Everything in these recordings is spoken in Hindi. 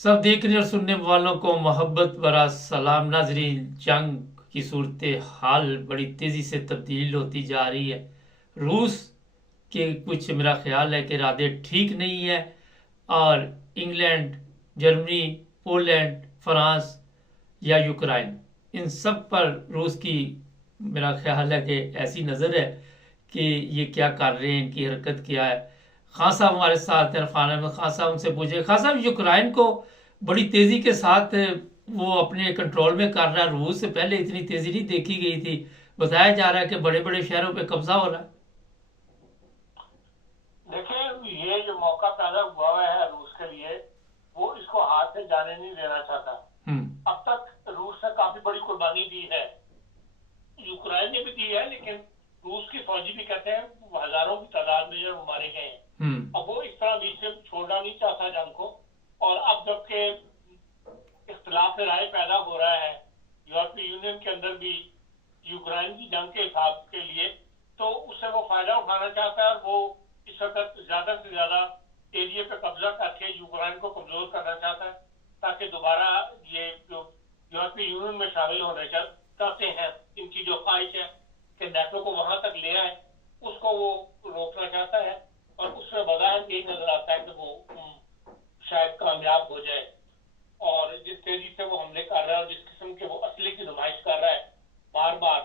सब देखने और सुनने वालों को मोहब्बत भरा सलाम। नाजरीन, जंग की सूरत हाल बड़ी तेज़ी से तब्दील होती जा रही है। रूस के कुछ मेरा ख्याल है कि इरादे ठीक नहीं है, और इंग्लैंड, जर्मनी, पोलैंड, फ्रांस या यूक्रेन, इन सब पर रूस की मेरा ख्याल है कि ऐसी नज़र है कि ये क्या कर रहे हैं, इनकी हरकत क्या है। खान साहब हमारे साथ हैं, इरफान अहमद खान साहब, उनसे पूछे। खान साहब, यूक्रेन को बड़ी तेज़ी के साथ वो अपने कंट्रोल में कर रहा है। रूस से पहले इतनी तेज़ी नहीं देखी गई थी। बताया जा रहा है कि बड़े बड़े शहरों पे कब्जा हो रहा है। देखिए, ये जो मौका पैदा हुआ है रूस के लिए, वो इसको हाथ से जाने नहीं देना चाहता। हम्म। अब तक रूस ने काफी बड़ी कुर्बानी दी है, यूक्रेन ने भी दी है, लेकिन रूस की फौजी भी कहते हैं हजारों की तादाद में जो मारे गए हैं। हम्म। अब वो इस तरह बीच से छोड़ना नहीं चाहता जंग को। और अब जबकि इख्तिलाफ राय पैदा हो रहा है यूरोपीय यूनियन के अंदर भी यूक्रेन की जंग के हिसाब के लिए, तो उससे वो फायदा उठाना चाहता है और वो इस वक्त ज्यादा से ज्यादा एरिया पे कब्जा करके यूक्रेन को कमजोर करना चाहता है, ताकि दोबारा ये जो यूरोपीय यूनियन में शामिल होने चाहते हैं, इनकी जो ख्वाहिश है कि नेटो को वहां तक ले आए, उसको वो रोकना चाहता है। और उसमें बज़ाहिर यही नजर आता है कि वो शायद कामयाब हो जाए। और जिस तेजी से वो हमले कर रहा है और जिस किस्म के वो असली की नुमाइश कर रहा है बार बार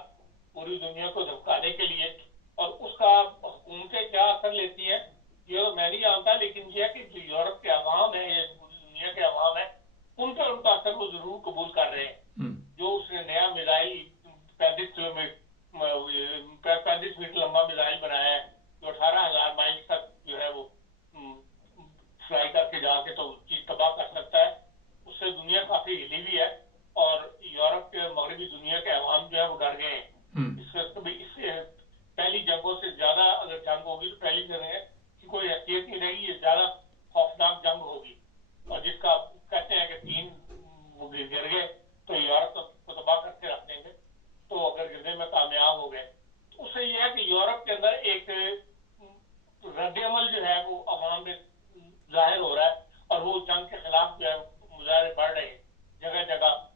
पूरी दुनिया को धमकाने के लिए, और उसका हुकूमतें क्या असर लेती हैं ये तो मैं नहीं जानता, लेकिन ये है कि जो यूरोप के अवाम है, ये पूरी दुनिया के अवाम है, उन पर उनका असर वो जरूर कबूल कर रहे हैं। हम्म। जो उसने नया मिसाइल 35 मीटर लंबा मिसाइल बनाया है, जो 18,000 माइल तक जो है वो फ्लाई करके जाके तो चीज तबाह कर सकता है, उससे दुनिया काफी हिली हुई है। और यूरोप के मगरबी दुनिया के अवाम जो है वो डर गए हैं। हम्म। इससे पहली जंगों से ज्यादा अगर जंग होगी तो पहली जंग है कि कोई हैसियत नहीं रहेगी, ये ज्यादा खौफनाक जंग होगी। और जिसका कहते हैं कि 3 गिर गए तो यूरोप को तबाह करके रख देंगे। तो अगर गिरने में कामयाब हो गए तो उससे यह है कि यूरोप के अंदर एक रद्दमल जो है वो अवाम में जाहिर हो रहा है, और वो जंग के खिलाफ जो है मुजाहरे बढ़ रहे हैं जगह जगह।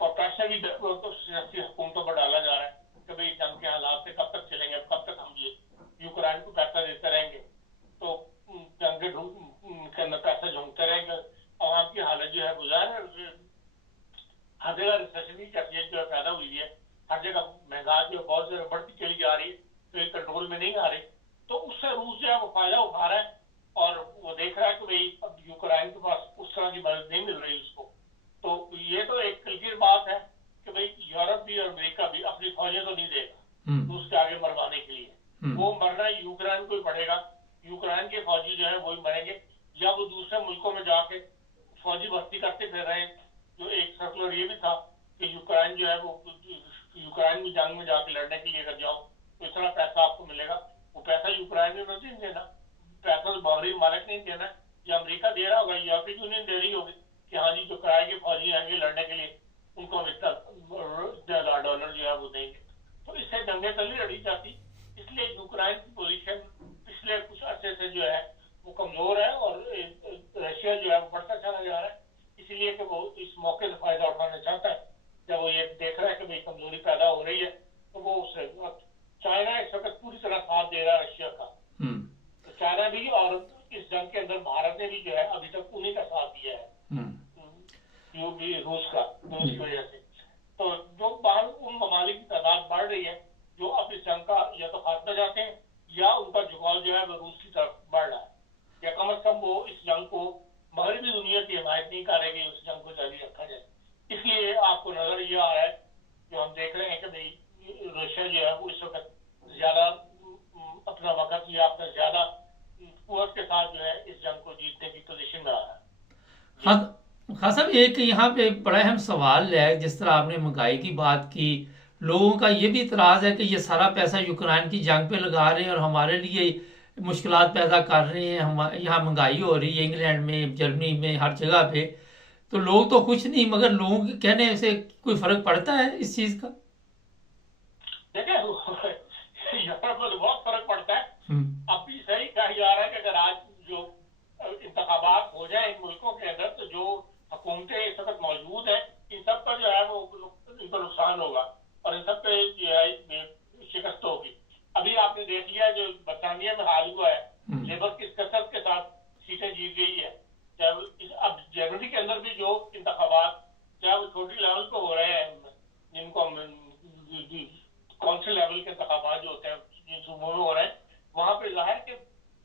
और प्रेशर भी सियासी हुकूमतों पर डाला जा रहा है कि भाई जंग के हालात से कब तक चलेंगे, कब तक हम ये यूक्रेन को पैसा देते रहेंगे, तो जंग के अंदर पैसा झोंकते रहेंगे। आवाम की हालत जो है गुजार, हर जगह रिसेशन की कैफियत जो है पैदा हुई है, हर जगह महंगाई जो है बहुत ज्यादा बढ़ती चली जा रही है, तो ये कंट्रोल में नहीं आ रही। तो उससे रूस जो है वो फायदा उठा रहा है, और वो देख रहा है कि भाई अब यूक्रेन के पास उस तरह की मदद नहीं मिल रही उसको। तो ये तो एक क्लियर बात है कि भाई यूरोप भी और अमेरिका भी अपनी फौजें तो नहीं देगा हम्म। रूस के आगे मरवाने के लिए। हम्म। वो मरना यूक्रेन को ही पड़ेगा। यूक्रेन के फौजी जो है वही मरेंगे, या वो दूसरे मुल्कों में जाके फौजी भर्ती करते फिर रहे हैं। जो एक सर्कुलर ये भी था कि यूक्रेन जो है वो यूक्रेन में जंग में जाके लड़ने के लिए अगर जाओ तो इतना पैसा आपको मिलेगा। वो पैसा यूक्रेन में नहीं देना, पैसा तो बाहरी मालिक नहीं देना, या अमेरिका दे रहा होगा, यूरोपीय यूनियन दे रही होगी कि हाँ जी जो किराए के फौजी आएंगे लड़ने के लिए उनको हम इतना $1,000 जो है वो देंगे। तो इससे जंगे तो नहीं लड़ी जाती। इसलिए यूक्रेन की पोजीशन पिछले कुछ अरसे से जो है वो कमजोर है, और रशिया जो है वो बढ़ता चला जा रहा है। इसलिए कि वो इस मौके से फायदा उठाना चाहता है। जब वो ये देख रहा है कि भाई कमजोरी पैदा हो रही है, तो वो उससे चाइना इस वक्त पूरी तरह साथ दे रहा है रशिया का। हम्म। तो चाइना भी, और इस जंग के अंदर भारत ने भी जो है अभी तक उन्हीं का साथ दिया है, हम्म। जो भी रूस जी। की वजह से। तो जो बाहर उन ममालिक की तादाद बढ़ रही है जो अब इस जंग का या तो खात्मा चाहते हैं, या उनका झुकाव जो है वो रूस की तरफ बढ़ रहा है, या कम अज कम वो इस जंग को मगरबी दुनिया की हिमायत नहीं करेगी, उस जंग को जारी रखा जाए। इसलिए आपको नजर ये आ रहा है, जो हम देख रहे हैं कि भाई रशिया जो है वो इस वक्त ज्यादा अपना वक्त या अपना ज्यादा कुवत के साथ जो है इस जंग को जीतने की पोजीशन में आ रहा है। जी। हाँ। हाँ साहब, एक यहाँ पे बड़ा अहम सवाल है। जिस तरह आपने महंगाई की बात की, लोगों का ये भी इतराज है कि ये सारा पैसा यूक्रेन की जंग पे लगा रहे हैं और हमारे लिए मुश्किलात पैदा कर रहे हैं। हम यहाँ महंगाई हो रही है, इंग्लैंड में, जर्मनी में, हर जगह पे। तो लोग तो कुछ नहीं, मगर लोगों के कहने से कोई फर्क पड़ता है इस चीज का? देखिए यूरोप में तो बहुत फर्क पड़ता है। हम्म। अब भी सही कहा जा रहा है कि अगर आज जो इंतखाबात हो जाए इन मुल्कों के अंदर, तो जो गई है, चाहे अब जर्मनी के अंदर भी जो इंतखाबात चाहे वो छोटी लेवल पे हो रहे हैं, जिनको काउंसिल लेवल के इंतखाबात जो होते हैं जिन सूबों में हो रहे हैं, वहां पे जाहिर कि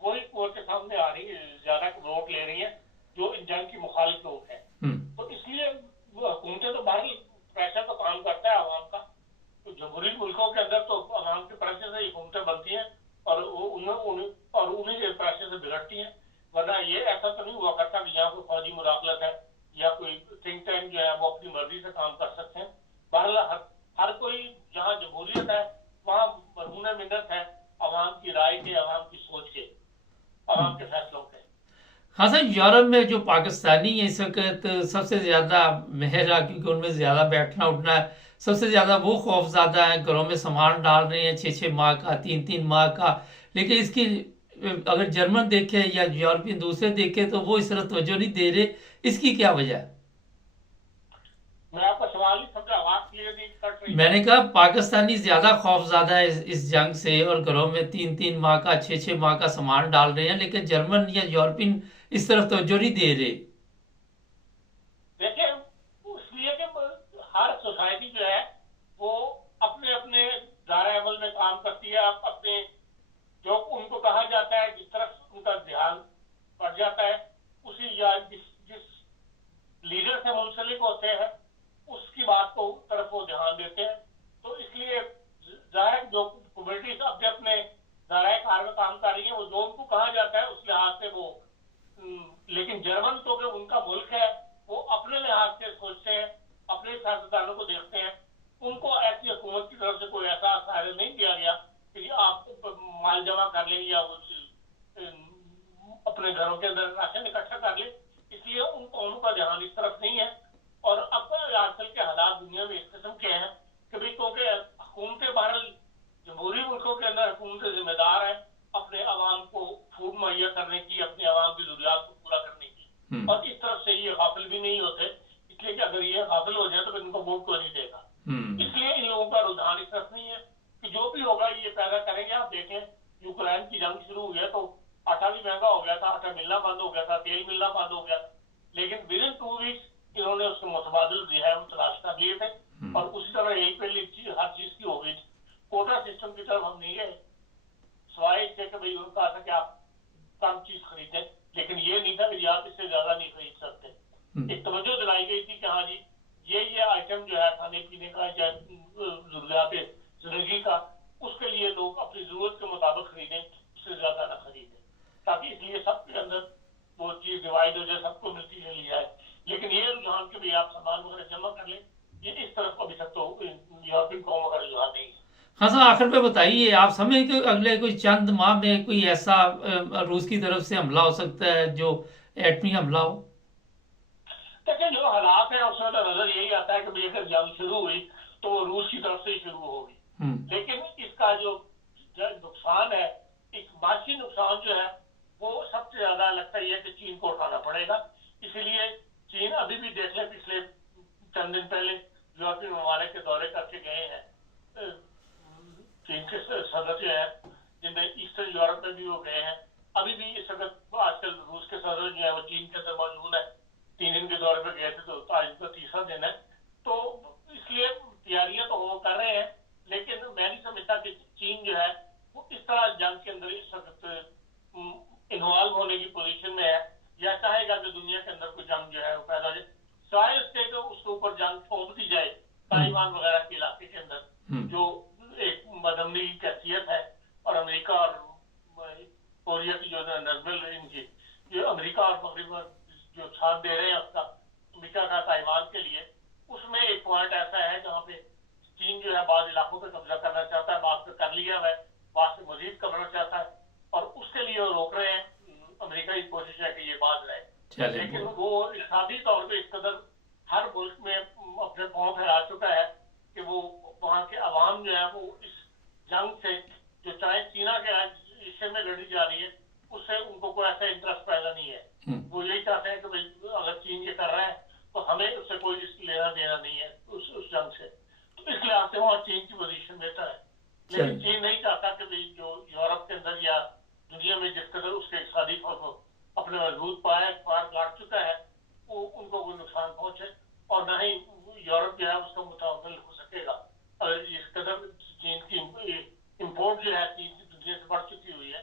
वही कोर्ट के सामने आ रही है, ज्यादा वोट ले रही है जो इन जंग की मुखालिफ लोग हैं। तो इसलिए हुकूमतें तो बाहर प्रेशर तो काम करता है आवाम का, तो जमहूरी मुल्कों के अंदर तो आवाम के प्रेशर से हुकूमतें बनती हैं और उन्हीं के प्रेशर से बिगड़ती हैं। वरना ये ऐसा तो नहीं हुआ करता कि यहाँ कोई फौजी मुदाखलत है या कोई थिंक टैंक जो है वो अपनी मर्जी से काम कर सकते हैं। बहरहाल हर कोई जहाँ जमहूरियत है वहाँ मरहून मिन्नत है आवाम की राय के, आवाम की सोच के, आवाम के फैसलों के। हाँ सर, यूरोप में जो पाकिस्तानी है इस वक्त सबसे ज्यादा मेहरा, क्योंकि उनमें ज्यादा बैठना उठना है, सबसे ज्यादा वो खौफ ज्यादा है, घरों में सामान डाल रहे हैं 6-6 माह का, 3-3 माह का। लेकिन इसकी अगर जर्मन देखे या यूरोपियन दूसरे देखे तो वो इस तरह तवज्जो नहीं दे रहे। इसकी क्या वजह है? मैं आपका सवाल ही समझा, आवाज क्लियर नहीं कट रही। मैंने कहा पाकिस्तानी ज्यादा खौफज्यादा है इस जंग से, और घरों में 3-3 माह का, 6-6 माह का सामान डाल रहे हैं, लेकिन जर्मन या यूरोपियन इस तरफ तवज्जो नहीं दे रहे। देखिए, इसलिए कि हर सोसाइटी जो है वो अपने अपने दायरे अमल में काम करती है, अपने जो उनको कहा जाता है जिस तरफ उनका ध्यान पड़ जाता है उसी या जिस जिस लीडर से मुंसलिक होते हैं उसकी बात को तरफ वो ध्यान देते हैं। तो इसलिए जाहिर जो कम्युनिटीज अपने अपने दायरे कार में काम कर रही है, वो जो उनको कहा जाता है उस लिहाज से वो लेकिन जर्मन तो कि उनका मुल्क है, वो अपने लिहाज से सोचते हैं, अपने सियासतदानों को देखते हैं। उनको ऐसी हुकूमत की तरफ से कोई ऐसा फायदा नहीं दिया गया कि आप माल जमा कर लें या वो अपने घरों के अंदर राशन इकट्ठा कर ले। इसलिए उन कौमों का ध्यान इस तरफ नहीं है। और अब आजकल के हालात दुनिया में इस किस्म के हैं कि भाई क्योंकि हुकूमतें बहरहाल जमहूरी मुल्कों के अंदर हुकूमतें जिम्मेदार है अपने आवाम को फूड मुहैया करने की, अपने आवाम की जरूरियात को पूरा करने की, और इस तरफ से ये गाफिल भी नहीं होते। इसलिए कि अगर ये गाफिल हो जाए तो इनको वोट को नहीं देगा। इसलिए इन लोगों का रुझान इस तरफ नहीं है कि जो भी होगा ये पैदा करेंगे। आप देखें, यूक्रेन की जंग शुरू हुई है तो आटा भी महंगा हो गया था, आटा मिलना बंद हो गया था, तेल मिलना बंद हो गया था, लेकिन विद इन 2 वीक्स इन्होंने उसके मुतबादिल जो है वो तलाश कर लिए थे। और उसी तरह यही पहली हर चीज की हो गई थी। कोटा सिस्टम की तरफ हम नहीं गए, सवाए इससे कि भाई उन्होंने कहा था कि आप कम चीज खरीदें, लेकिन ये नहीं था कि आप इससे ज्यादा नहीं खरीद सकते। एक तवज्जो दिलाई गई थी कि हाँ जी ये आइटम जो है खाने पीने का या जरूरियात जिंदगी का, उसके लिए लोग अपनी जरूरत के मुताबिक खरीदें, उससे ज्यादा ना खरीदें, ताकि इसलिए सबके अंदर वो चीज डिवाइड हो जाए, सबको मिलती चली जाए। लेकिन ये रुझान के भी आप सामान वगैरह जमा कर लें, ये इस तरफ अभी तक तो यूरोपियन कौम वगैरह रुझान नहीं है। हाँ सर, आखिर में बताइए, आप समझ कि अगले कोई चंद माह में कोई ऐसा रूस की तरफ से हमला हो सकता है जो एटमी हमला हो? देखिए, जो हालात है उसमें तो नजर यही आता है कि अगर जंग शुरू हुई तो वो रूस की तरफ से ही शुरू होगी। लेकिन इसका जो नुकसान है, एक माशी नुकसान जो है वो सबसे ज्यादा लगता है कि चीन को उठाना पड़ेगा। इसीलिए चीन अभी भी देख ले, पिछले चंद दिन पहले यूरोपियन ममालिक के दौरे करके गए हैं। चीन के सदर जो है जिनमें ईस्टर्न यूरोप में भी वो गए हैं, अभी भी इस वक्त आजकल रूस के सदर जो है वो चीन के अंदर मौजूद है। 3 दिन के दौरे पर गए थे तो आज का तीसरा दिन है। तो इसलिए तैयारियां तो वो कर रहे हैं, लेकिन मैं नहीं समझता कि चीन जो है वो इस तरह जंग के अंदर इस वक्त इन्वॉल्व होने की पोजीशन में है या चाहेगा कि दुनिया के अंदर कोई जंग जो है वो पैदा हो जाए। सवाल इसके तो उसके ऊपर जंग थोप दी जाए ताइवान वगैरह के इलाके के अंदर, जो एक मदमनी कैफियत है। और अमेरिका और कोरिया की जो नजबल इनकी जो अमेरिका और मगरब जो साथ दे रहे हैं उसका अमेरिका का ताइवान के लिए, उसमें एक पॉइंट ऐसा है जहाँ पे चीन जो है बाद इलाकों पे कब्जा करना चाहता है, बाद पे कर लिया है, बाद से मजीद करना चाहता है, और उसके लिए वो रोक रहे हैं। अमेरिका की कोशिश है कि ये बात रहे, लेकिन वो इकतसादी तौर पर इस कदर हर मुल्क में अपने पांव फैला चुका है कि वो वहाँ के अवाम जो है वो इस जंग से जो चाहे चीना के हिस्से में लड़ी जा रही है उससे उनको कोई ऐसा इंटरेस्ट पैदा नहीं है। वो यही चाहते हैं कि भाई अगर चीन ये कर रहा है तो हमें उससे कोई लेना देना नहीं है उस जंग से। तो इस लिहाज से वहाँ चीन की पोजीशन बेहतर है। लेकिन चीन नहीं चाहता कि भाई जो यूरोप के अंदर या दुनिया में जिस कदर उसके इक़्तिसादी अपने मजबूत पार काट चुका है, वो उनको कोई नुकसान पहुंचे, और ना ही यूरोप जो है उसका मुतअव्वल हो सकेगा। और इस कदर चीन की इम्पोर्ट जो है चीन की दुनिया से बढ़ चुकी हुई है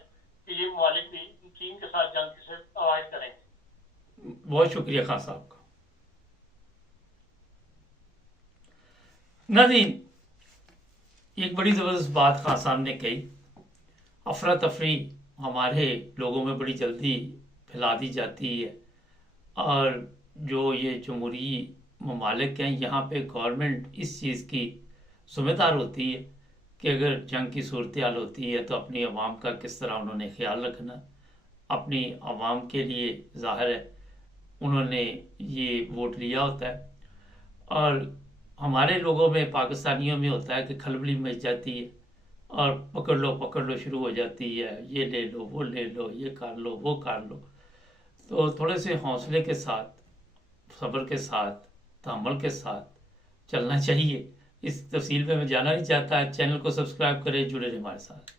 कि ये ममालिक भी चीन के साथ जंग से अवॉइड करेंगे। बहुत शुक्रिया खान साहब का। नाज़रीन, एक बड़ी ज़बरदस्त बात खान साहब ने कही, अफरा तफरी हमारे लोगों में बड़ी जल्दी फैला दी जाती है, और जो ये जमहूरी ममालिक हैं यहाँ पे गवर्नमेंट इस चीज़ की ज़िम्मेदार होती है कि अगर जंग की सूरत हाल होती है तो अपनी आवाम का किस तरह उन्होंने ख्याल रखना। अपनी आवाम के लिए ज़ाहिर है उन्होंने ये वोट लिया होता है, और हमारे लोगों में, पाकिस्तानियों में होता है कि खलबली मच जाती है और पकड़ लो शुरू हो जाती है, ये ले लो, वो ले लो, ये कर लो, वो कर लो। तो थोड़े से हौसले के साथ, सब्र के साथ, तहम्मुल के साथ चलना चाहिए। इस तफसील में मैं जाना नहीं चाहता। चैनल को सब्सक्राइब करें, जुड़े रहें हमारे साथ।